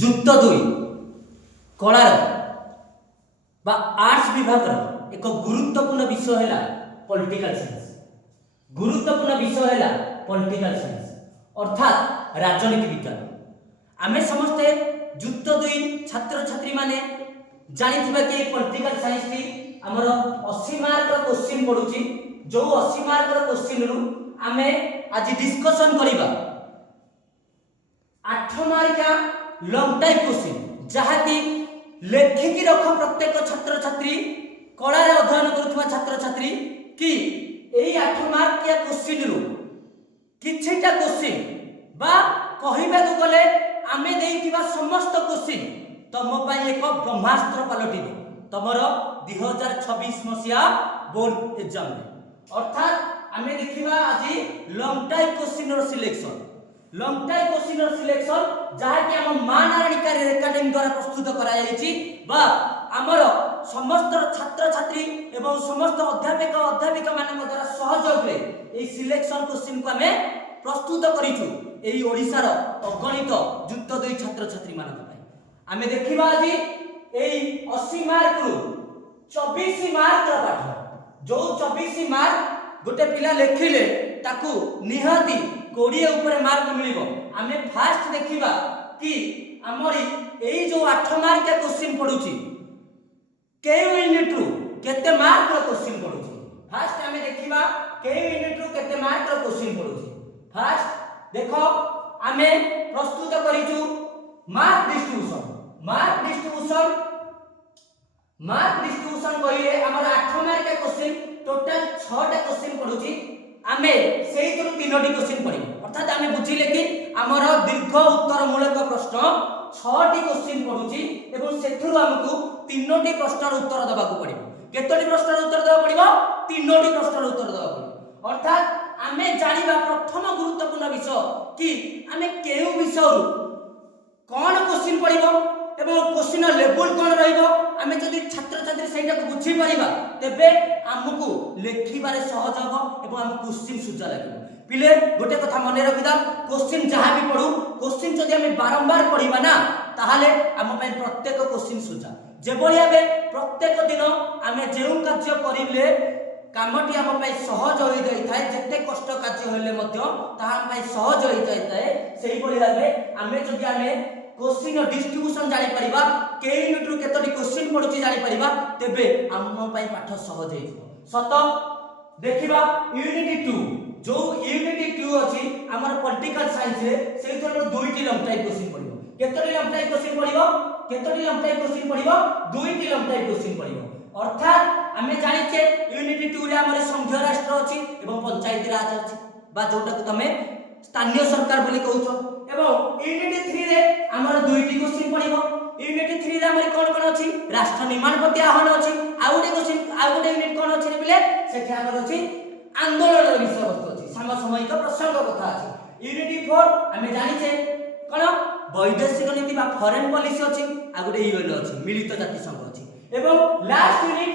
যুক্ত দুই কলার বা আর্টস বিভাগর এক গুরুত্বপূর্ণ বিষয় হেলা পলিটিকাল সাইন্স। গুরুত্বপূর্ণ বিষয় হেলা পলিটিকাল সাইন্স অর্থাৎ রাজনীতি বিজ্ঞান। আমি সমস্তে যুক্ত দুই ছাত্র ছাত্রী মানে জানিথিবা কি পলিটিকাল সাইন্স টি আমার 80 মার্কৰ কোশ্চিন পড়ুছি। जो 80 মার্কৰ কোশ্চিন রু আমি আজ ডিসকশন করিবা 8 মার্কিয়া লং টাইপ কোশ্চিন যাহাকি লেখিকি রখ প্রত্যেক ছাত্র ছাত্রী কলার অধ্যয়ন করুଥିବା ছাত্র ছাত্রী কি এই 8 মার্কিয়া কোশ্চিন রু কিছিটা কোশ্চিন বা কহিବାକୁ গলে আমি দেইଥିବା সমস্ত কোশ্চিন তম পাই এক ব্রহ্মাস্ত্র পালটিব তমর 2026 মସିହା बोर्ड एग्जाम में। अर्थात आमे देखिबा আজি लॉन्ग टाइप क्वेश्चन रो सिलेक्शन लॉन्ग टाइप क्वेश्चन रो सिलेक्शन जहा कि हम मानारणिका एकेडमी द्वारा प्रस्तुत करा जायछि बा हमर समस्त छात्र छात्री एवं समस्त अध्यापक अध्यापिका मान द्वारा सहयोग रे ए सिलेक्शन क्वेश्चन को हमें प्रस्तुत करिछु एई ओडिसा रो अगणित युक्त दुई छात्र छात्री मान पय। आमे देखिबा আজি एई 80 मार्क रु 24 मार्क रो पाठ जो 24 मार्क गोटे पिला लेखिले ताकू निहाती 20 ऊपर मार्क मिलिबो। आमे फास्ट देखिबा कि हमरी एई जो 8 मार्क के क्वेश्चन पडुची के यूनिट रु केते मार्क रो क्वेश्चन पडुची। फास्ट आमे देखिबा के यूनिट रु केते मार्क रो क्वेश्चन पडुची। फास्ट देखो आमे प्रस्तुत करिचु मार्क डिस्ट्रीब्यूशन कहिले हमर 8 मार्क के क्वेश्चन टोटल 6 टा क्वेश्चन पडुची। आमे सेही तो 3टी क्वेश्चन पडिबो अर्थात आमे बुझिले कि हमर दीर्घ उत्तर मूलक प्रश्न 6टी क्वेश्चन पडुची एवं सेथुरु हमकु 3टी प्रश्नर उत्तर दबाकू पडिबो। केतोटी प्रश्नर उत्तर दबा पडिबो 3टी प्रश्नर उत्तर दबा पडिबो। अर्थात आमे जानिबा प्रथम गुरुत्वपूर्ण विषय कि आमे केउ विषय कोन क्वेश्चन पडिबो एवं क्वेश्चन लेवल कोन रहइबो आमे जदि छात्र छात्री सेटा को बुझी परिबा तेबे हमकु लेखिबारे सहज हो एवं हम क्वेश्चन सुजा लागो। पिले गोटे कथा मन रखिदा क्वेश्चन जहां भी पढू क्वेश्चन जदि हम बारंबार पढिबा ना ताहाले हम पय प्रत्येक क्वेश्चन सुजा जेबोली आबे प्रत्येक दिन आमे जेउ कार्य करिले कामटी हम पय सहज होई जाई थाए जते कष्ट कार्य होले मध्य ताहा पय सहज होई जाई थाए। सेही बोली आबे आमे जदि आमे क्वेश्चन डिस्ट्रीब्यूशन जानि परिबा के यूनिट रु केतोटी क्वेश्चन पडुची जानि परिबा तेबे हम पय पाठ सहज होई जइबो। सत देखिबा यूनिट 2 जो यूनिट 2 अछि हमर पॉलिटिकल साइंस रे सेही तो दुईटी लॉन्ग टाइप क्वेश्चन पडिबो। केतोटी लॉन्ग टाइप क्वेश्चन पडिबो दुईटी लॉन्ग टाइप क्वेश्चन पडिबो। अर्थात हमें जानिछे यूनिट 2 रे हमर संघीय राष्ट्र अछि एवं पंचायती राज अछि बा जोटा को तमे स्थानीय सरकार बोली कहउछो एवं यूनिट 3 रे हमर दुईटी क्वेश्चन पडिबो। यूनिट 3 रे हमर कोन कोन अछि राष्ट्र निर्माण प्रति आह्वान अछि आ गोटे यूनिट कोन अछि बिले सेठी हमर अछि आंदोलन विषय वस्तु अछि समसामयिक प्रसंग कथा अछि। यूनिट 4 हमें जानिछे कोन वैदेशिक नीति बा फॉरेन पॉलिसी अछि आ गोटे यूएन अछि मिलित जाति संघ अछि एवं लास्ट यूनिट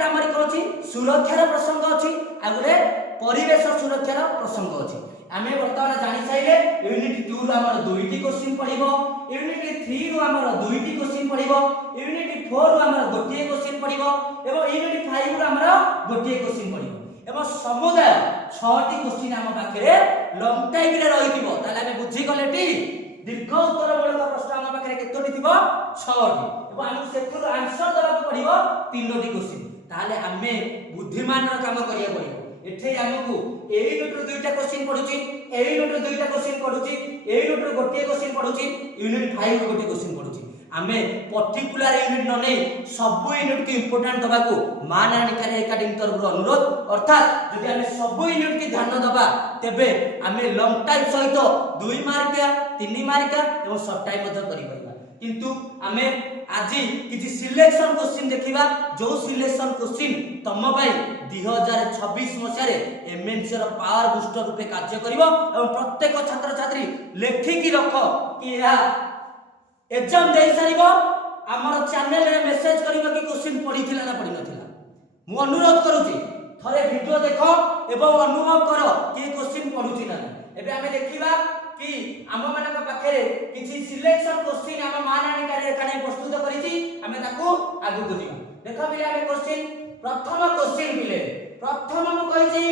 रे हमर को अछि सुरक्षार प्रसंग अछि आ गोटे परिवेश सुरक्षार प्रसंग अछि। आमे वर्तमान जानि साइले यूनिट 2 रो हमर दुईटी क्वेश्चन पडिबो यूनिट 3 रो हमर दुईटी क्वेश्चन पडिबो यूनिट 4 रो हमर गोटिए क्वेश्चन पडिबो एवं यूनिट 5 रो हमर गोटिए क्वेश्चन पडिबो एवं समुदाय 6टी क्वेश्चन हम पाखरे लॉन्ग टाइम रे रहिथिबो। ताले हमें बुझी गलेटी दीर्घ उत्तर मूलक प्रश्न हम पाखरे केतोटी थिबो 6टी एवं हम सेथुर आंसर दबा पडिबो 3टी क्वेश्चन। ताले हमें बुद्धिमान रो काम करिया पडिबो। एठे हमकु एई यूनिट रो दुईटा क्वेश्चन पडुची एई यूनिट रो दुईटा क्वेश्चन पडुची एई यूनिट रो गोटिए क्वेश्चन पडुची यूनिट 5 रो गोटिए क्वेश्चन पडुची। आमे पर्टिकुलर यूनिट न नै सब यूनिट के इंपोर्टेंट दबाकू मानानिका एकेडमी तरफ अनुरोध। अर्थात जदि आमे सब यूनिट के ध्यान दबा तेबे आमे लॉन्ग टाइम सहित 2 मार्किया 3 मार्किया एवं शॉर्ट टाइम मध्य करि परिबा। किंतु आमे आजि किछि सिलेक्शन क्वेश्चन देखिबा जो सिलेक्शन क्वेश्चन तम पय 2026 मसिया रे एमएनसी रो पावर बूस्टर रूपे कार्य करिवो एवं प्रत्येक छात्र छात्री लेखिकी रख कि या एग्जाम दे सारिबो हमर चैनल रे मेसेज करिवो कि क्वेश्चन पढिथिला ना पढि नथिला। मु अनुरोध करूची थरे वीडियो देखो एवं अनुभव करो कि क्वेश्चन पढुची ना। एबे हमें देखिबा कि आम मानक पाखरे कि सिलेक्शन क्वेश्चन हम मानानी काने प्रस्तुत करिछि हमें ताको आगु को जिबा देखो बिले हमें क्वेश्चन प्रथम क्वेश्चन बिले प्रथम हम कहि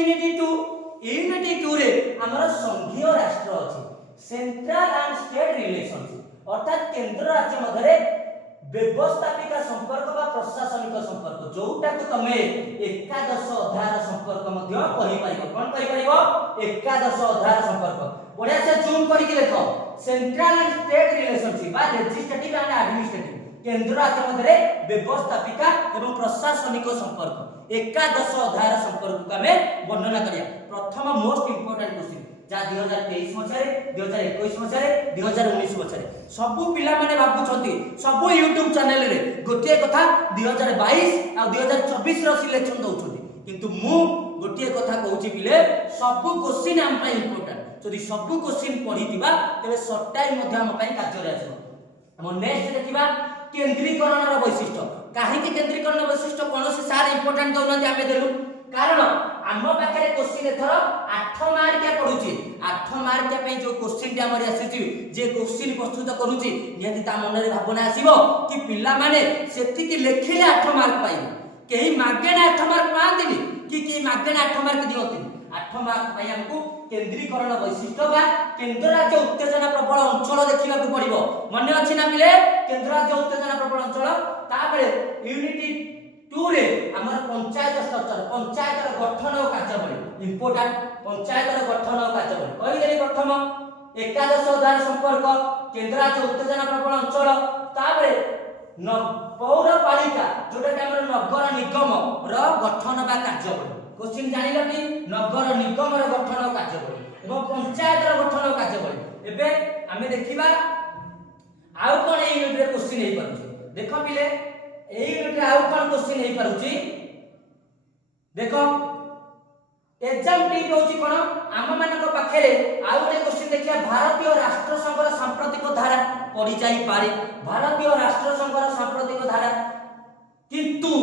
यूनिटी 2 रे हमर संघीय राष्ट्र अछि सेंट्रल एंड स्टेट रिलेशनशिप अर्थात केंद्र राज्य मध्य व्यवस्थापिका संपर्क बा प्रशासनिक संपर्क जोटा को तमे एकादश अध्याय संपर्क मध्य कहि पाइबो कोन कहि पाइबो एकादश अध्याय संपर्क बढ़िया से जूम करके देखो सेंट्रल एंड स्टेट रिलेशनशिप बा लेजिस्लेटिव एंड एडमिनिस्ट्रेटिव केंद्र राज्य मध्य व्यवस्थापिका एवं प्रशासनिक संपर्क एकादश अध्याय संपर्क को हमें वर्णना करिया प्रथम मोस्ट इंपोर्टेंट क्वेश्चन जा 2023 मछरे 2021 मछरे 2019 मछरे सबु पिला माने भाबुछंती सबु YouTube चैनल रे गोटिए कथा 2022 आ 2024 रो सिलेक्शन दउछंती किंतु मु गोटिए कथा कहूची बिले सबु क्वेश्चन हम पई इंपोर्टेंट जदि सबु क्वेश्चन पढितिबा तबे शॉर्ट टाइम मध्ये हम पई कार्य रे आछो हम नेक्स्ट देखिबा केंद्रीकरण रो वैशिष्ट्य काहे कि केंद्रीकरण वैशिष्ट्य कोनोसी सार इंपोर्टेंट दउनंती हमें देलु कारण आम पाखे क्वेश्चन एथर 8 मार्किया पडुची 8 मार्किया पे जो क्वेश्चन हमर आसीची जे क्वेश्चन प्रस्तुत करूची नियति ता मन रे भावना आसीबो कि पिल्ला माने सेति कि लेखिले 8 मार्क पाइबे केही मागेना 8 मार्क पांतिनी कि मागेना 8 मार्क दियंती 8 मार्क पाइ हमकु केंद्रीकरण वैशिष्ट्य बा केंद्र राज्य उत्तेजना प्रबल अंचल देखिबा को पड़िबो माने अछि ना मिले केंद्र राज्य उत्तेजना प्रबल अंचल ताबे यूनिटी 2 रे हमर पंचायत स्ट्रक्चर पंचायत गठन और कार्यावली इंपोर्टेंट पंचायत गठन और कार्यावली कहि देली प्रथम एकादश अध्याय संपर्क केंद्र राज्य उत्तेजना प्रबल अंचल ताबे पौरपालिका जोटा कि हमर नगर निगम रो गठन बा कार्यावली क्वेश्चन जानिला कि नगर निगम रो गठन और कार्यावली एवं पंचायत रो गठन और कार्यावली एबे हमें देखिबा आउ कोन ए यूनिट रे क्वेश्चन हेइ परछ देखो पिले एई यूनिट रे आउ कोन क्वेश्चन हेइ परछ देखो एग्जाम टिप होची कोन आम मानक पाखरे आउ गोटे क्वेश्चन देखिया भारतीय राष्ट्र संघर सांप्रतिक धारा पड़ी जाई पारे भारतीय राष्ट्र संघर सांप्रतिक धारा किंतु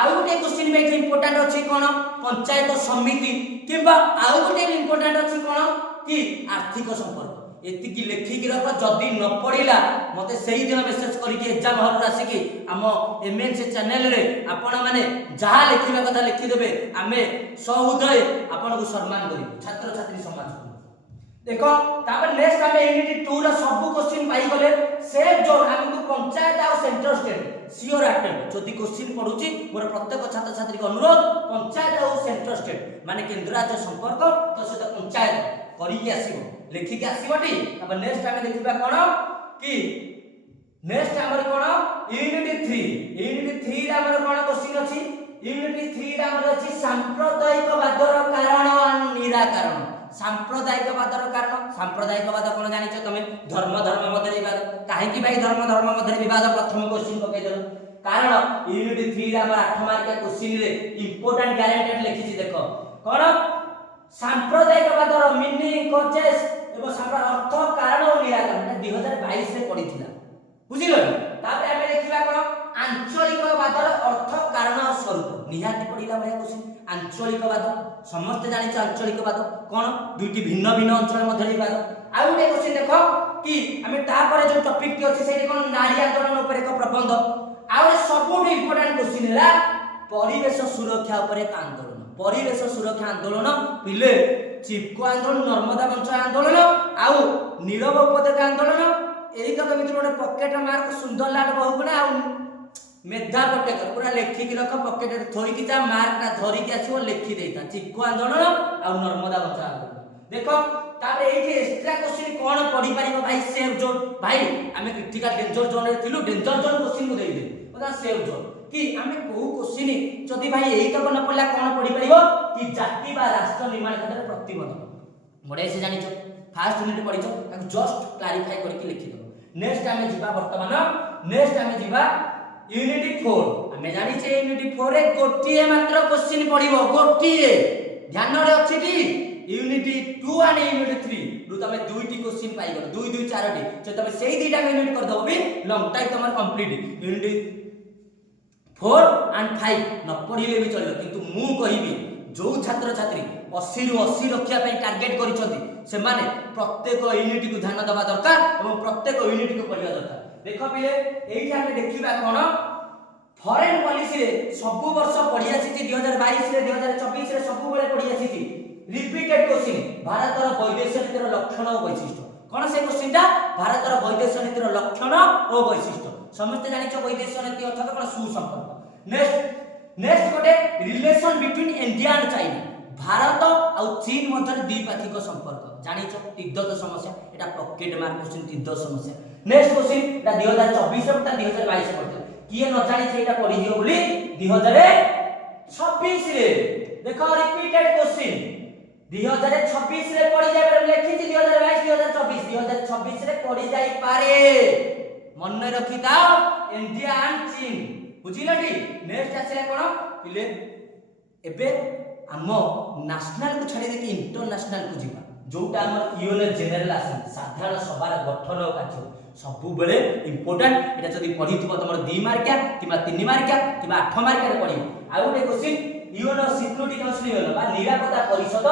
आउ गोटे क्वेश्चन में इंपोर्टेंट अछि कोन पंचायत समिति किबा आउ गोटे इंपोर्टेंट अछि कोन कि आर्थिक संपर्क एतिकी लेखिकी रख जदी न पड़िला मते सही दिन मेसेज करके एग्जाम हॉल रासी की हम एमएनसी चैनल रे आपण माने जहा लिखिबा कथा लिखि देबे आमे सहृदय आपण को सम्मान करी छात्र छात्री समाज को देखो तापर नेक्स्ट आमे यूनिट 2 रा सब क्वेश्चन पाई गले सेफ जोन हमको पंचायत और सेंट्रल स्टेट सियोर अटेम्प्ट जदी क्वेश्चन पढुची मोर प्रत्येक छात्र छात्री को अनुरोध पंचायत और सेंट्रल स्टेट माने केंद्र राज्य संपर्क तो सहित पंचायत करी के आसीबो लिखि के आसीबटी अब नेक्स्ट आमे देखिबा कोन कि नेक्स्ट हमर कोन यूनिट 3 रे हमर कोन क्वेश्चन अछि यूनिट 3 रे हमर अछि सांप्रदायिकवादर कारण और निराकरण सांप्रदायिकवादर कारण सांप्रदायिकवाद कोन जानि छ तमे धर्म मध्य विवाद काहे कि भाई धर्म मध्य विवाद प्रथम क्वेश्चन पकै देलो कारण यूनिट 3 रे हमर 8 मार्क के क्वेश्चन रे इंपोर्टेंट गारंटेड लिखि छी देखो कोन सांप्रदायिकवादर मीनिंग कॉजेस एवं सांप्रदायिक अर्थ कारण और निराकरण 2022 रे पढिथिला बुझिलो तापर हमें देखिबा कोन आंचलिकवादर अर्थ कारण और स्वरूप निहाती पढिला भया क्वेश्चन आंचलिकवाद समस्त जानि छ आंचलिकवाद कोन दुईटी भिन्न भिन्न अंचल मध्य विवाद आ उटे क्वेश्चन देखो कि हमें तापर जो टॉपिक के अछि सेठी कोन नारी आंदोलन ऊपर एक प्रबंध आ सबुठ इंपोर्टेंट क्वेश्चन हैला परिवेश सुरक्षा ऊपर एक आंदोलन परिवेश सुरक्षा आंदोलन पिले चिपको आंदोलन नर्मदा मंच आंदोलन आउ नीरव उपत्यका आंदोलन एही तक मित्र गोटे पॉकेट मार्क सुंदर लाड बहुगुणा आउ मेधा पटेकर पूरा लेखि के रख पॉकेट रे थोई कि जा मार्क ना धरि के आसीओ लेखि देता चिपको आंदोलन आउ नर्मदा मंच आंदोलन देखो तापर एठी एक्स्ट्रा क्वेश्चन कोन पढी पारिबो भाई सेफ जोन भाई हमें क्रिटिकल डेंजर जोन रे थिलु डेंजर जोन क्वेश्चन को देई दे ओदा सेफ जोन कि हमें को क्वेश्चन जदी भाई एही तक न पडला कोन पढी पारिबो कि जाति बा राष्ट्र निर्माण क्षेत्र प्रतिबंध बडे से जानि छ फर्स्ट यूनिट पढी छ ताको जस्ट क्लैरिफाई करके लिखि दो नेक्स्ट हमें जिबा वर्तमान नेक्स्ट हमें जिबा यूनिट 4 हमें जानि छ यूनिट 4 रे गोटिए मात्र क्वेश्चन पढिबो गोटिए ध्यान रे अछि कि यूनिट 2 एंड यूनिट 3 रु तमे दुईटी क्वेश्चन पाइ गलो 2 2 4 टी जे तमे सेही दीटा यूनिट कर दबो भी लॉन्ग टाइम तमर कंप्लीट यूनिट 4 एंड 5 न पढिले भी चलियो किंतु मु कहिबी जो छात्र छात्री 80 रु 80 रखिया पई टारगेट करिसथि से माने प्रत्येक यूनिट को ध्यान देवा दरकार और प्रत्येक यूनिट को पढ़िया दरकार। देख पिले एठी हमें देखिबा कोन फॉरेन पॉलिसी रे सब वर्ष पढ़ी आसी 2022 रे 2024 रे सब बेले पढ़ी आसी रिपीटेड क्वेश्चन भारत रो वैदेशिक नीतिर लक्षण और वैशिष्ट्य कोन से क्वेश्चन ता भारत रो वैदेशिक नीतिर लक्षण और वैशिष्ट्य समस्त जानिछ वैदेशिक नीति अर्थात कोन सुसंपर्क। नेक्स्ट गोटे relation between India and China Bharat और चीन मध्य द्विपाक्षिक संपर्क जानिछ तिब्बत समस्या एटा पॉकेट मार्क क्वेश्चन तिब्बत समस्या। नेक्स्ट क्वेश्चन एटा 2024 रे 2022 रे किए न जानि छै एटा पढि दियो बोली 2026 रे देखो रिपीटेड क्वेश्चन 2026 रे पढि जाय पर लेखि छी 2022 2024 रे पढि जाय पारे मन रखि दाओ इंडिया एंड चीन बुझिलटी। नेक्स्ट आछले कोन पिले एबे हम नेशनल को छाडी देखि इंटरनेशनल को जीवा जोटा हम यूएन जनरल आसे साधारण सभार गठन कार्य सब बेले इंपोर्टेंट एटा जदी पढिथिबो तमर 2 मार्किया किबा 3 मार्किया किबा 8 मार्किया रे पढिबो। आ गोटे क्वेश्चन यूएन सिक्युरिटी काउंसिल बा निरापत्ता परिषद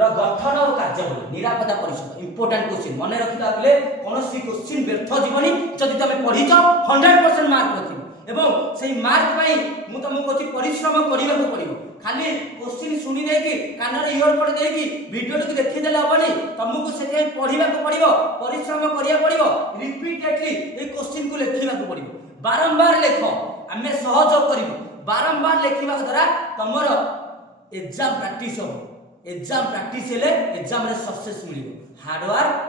रो गठन और कार्य बोली निरापत्ता परिषद इंपोर्टेंट क्वेश्चन मन रखिता बेले कोनोसी क्वेश्चन व्यर्थ जीवनी जदी तमे पढिछ 100% मार्क रखिबो एवं सेही मार्क पई मु तुमको कोची परिश्रम करिबा को पड़िबो खाली क्वेश्चन सुनी दे कि कान रे इयरफोन दे कि वीडियो को देखि देला होबनी तुमको सेते पढिबा को पड़िबो परिश्रम करिया पड़िबो रिपीटेडली ए क्वेश्चन को लेखिबा को पड़िबो बारंबार लेखो हमें सहयोग करिबो बारंबार लेखिबा द्वारा तमर एग्जाम प्रैक्टिस हो एग्जाम प्रैक्टिस हेले एग्जाम रे सक्सेस मिलिबो हार्ड वर्क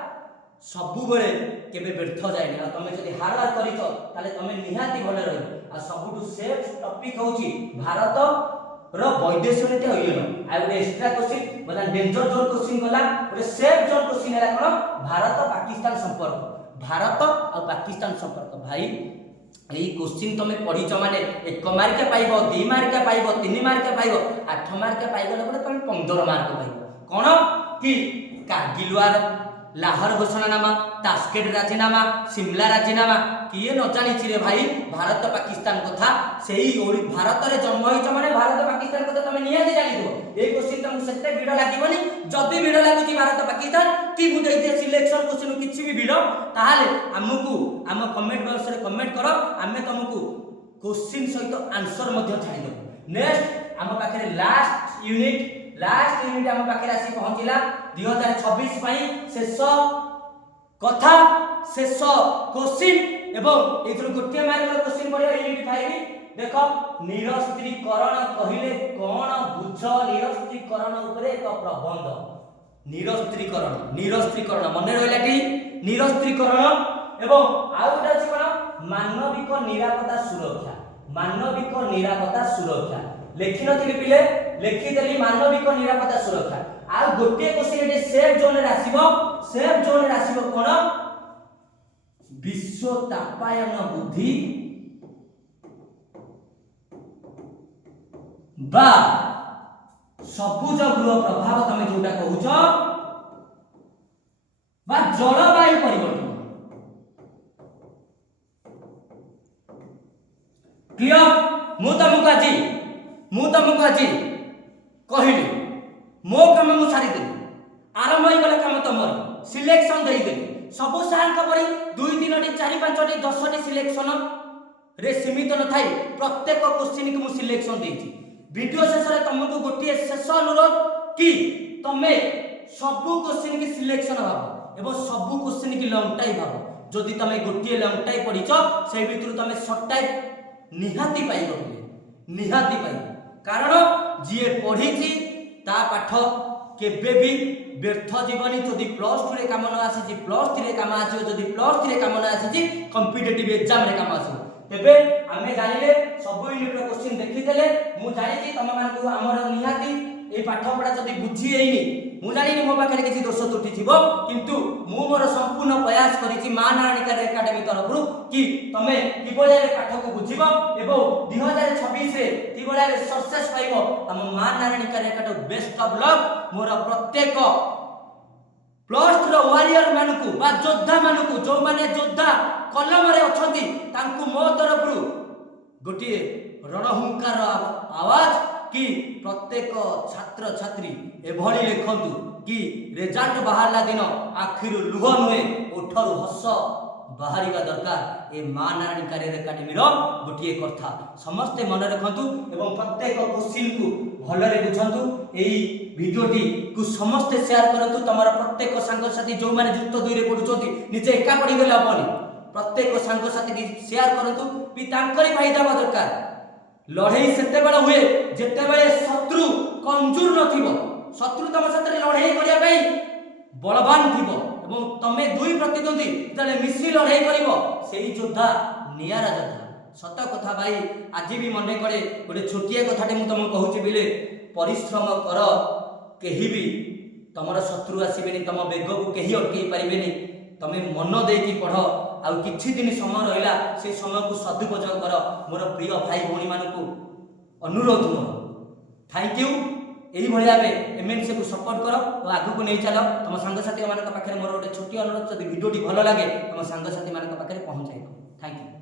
सबु बेले केबे व्यर्थ जायनी आ तमे जदी हार्ड वर्क करितो ताले तमे निहाती भले रहिबो आ सबुटु सेफ टॉपिक होची भारत रो वैदेशिक नीति होइनो आ गोटे एक्स्ट्रा क्वेश्चन मतलब डेंजर जोन क्वेश्चन गला गोटे सेफ जोन क्वेश्चन हैला कोन भारत पाकिस्तान संपर्क भारत और पाकिस्तान संपर्क भाई एई क्वेश्चन तमे पढिछ माने 1 मार्क पाइबो 2 मार्क पाइबो 3 मार्क पाइबो 8 मार्क पाइबो बोले तमे 15 मार्क पाइबो कोन कि कारगिल वार लाहौर घोषणानामा तास्केट राजीनामा शिमला राजीनामा किए न जानि रे भाई भारत पाकिस्तान कथा सेही भारत रे जन्म होइछ माने भारत पाकिस्तान कथा तमे नियादी जानि दो ए क्वेश्चन तुम सेते वीडियो लागिबनी जदी वीडियो लागुची भारत पाकिस्तान कि बु देइते सिलेक्शन क्वेश्चन किछि भी वीडियो ताहाले हमकु हम कमेंट बॉक्स रे कमेंट करो हमें तुमको क्वेश्चन सहित आंसर मध्ये छाडी दो। नेक्स्ट हम पाखरे लास्ट यूनिट हम पाखरे आसी पहुंचिला 2026 पई शेष कथा शेष क्वेश्चन एवं एथुर गोटे मार्क क्वेश्चन पड़ियो यूनिट 5 देखो निरस्त्रीकरण कहिले कोन बुझ निरस्त्रीकरण ऊपर एक प्रबंध निरस्त्रीकरण मन रहलाटी निरस्त्रीकरण एवं आउ गोटे अछि कोन मानविक निरापत्ता सुरक्षा लेखि नथिबी पिले लेखि देली मानविक निरापत्ता सुरक्षा आ गोटे क्वेश्चन एटे सेफ जोन रे आसीबो कोन विश्व तापायन बुद्धि बा सबुज गृह प्रभाव तमे जोटा कहूछ बा जलवायु परिवर्तन क्लियर। मु तुमको आज कहली मो काम मु सारी देली आरंभ हो गला काम तमर सिलेक्शन देई देली सब सार परी 2 3 4 5 10 सिलेक्शन रे सीमित न थाई प्रत्येक क्वेश्चन को मु सिलेक्शन देइची वीडियो शेष रे तुमको गोटे शेष अनुरोध कि तमे सब क्वेश्चन की सिलेक्शन भाबो एवं सब क्वेश्चन की लॉन्ग टाइप भाबो जदि तमे गोटे लॉन्ग टाइप पढिचो सेही भितरु तमे शॉर्ट टाइप निहाती पाइबो निहाती पाइबो कारण जीए पढ़ी ता पाठ केबे भी व्यर्थ जीवनी जदि +2 रे काम न आसी +3 रे काम आसी जदि +3 रे काम न आसी कॉम्पिटिटिव एग्जाम रे काम आसी तेबे आमे जानिले सब यूनिट रो क्वेश्चन देखि देले मु जानि छी तम मान को हमर निहाती ए पाठ पढा जदि बुझी एइनी मु जानि मो पाखरे किछि दोष त्रुटि थिबो किंतु मु मोर संपूर्ण प्रयास करिछि मां नारायणिका एकेडमी तरफरु कि तमे किबोले पाठ को बुझिबो एवं 2026 रे किबोले सक्सेस पाइबो हम मां नारायणिका एकेडमी बेस्ट ऑफ लक मोर प्रत्येक प्लस रो वॉरियर मानकु बा योद्धा मानकु जो माने योद्धा कलम रे अछंती तांकु मो तरफरु गोटी रणहुंकार आवाज कि प्रत्येक छात्र छात्री एभली लिखंतु कि रिजल्ट बाहरला दिन आखिर लुह नुहे ओठर हस बाहरिबा दरकार। ए मां नारायणी करियर एकाडेमी गोटे कथा समस्ते मन रखु एवं प्रत्येक क्वेश्चन को भलरे बुझंतु। एई भिडियोटी को समस्ते शेयर करंतु तमर प्रत्येक सांगसाथी जो माने जुक्त 2 रे पढुचोती निजे एका पढी गले हबनी प्रत्येक सांगसाथी की शेयर करंतु भी तांकरी फायदा बा दरकार। लड़ाई सेते बेला हुए जेते बेले शत्रु कमजोर नथिबो शत्रु तम साथे लड़ाई करिया पई बलवान थिबो एवं तमे दुई प्रतिद्वंदी जले मिसी लड़ाई करिवो सेही योद्धा नियारा योद्धा। सत कथा भाई आज भी मन करे गोटे छोटिया कथाटे मु तुम कहूची बिले परिश्रम कर केही भी तमर शत्रु आसीबेनी तम बेग को केही अटकई पारिबेनी। तमे मन देकी पढ़ आउ किछि दिन समय रहिला से समय को सदुपयोग कर। मोर प्रिय भाई भौणी मानकु अनुरोध मोर थैंक यू। यही भाया एमएनसी को सपोर्ट कर और आगु को नहीं चल। तुम सांगसाथी मान पाखे मोर गोटे छोटी अनुरोध जब भिडियोटी भल लगे तुम सांगसाथी मान पाखे पहुँचाई।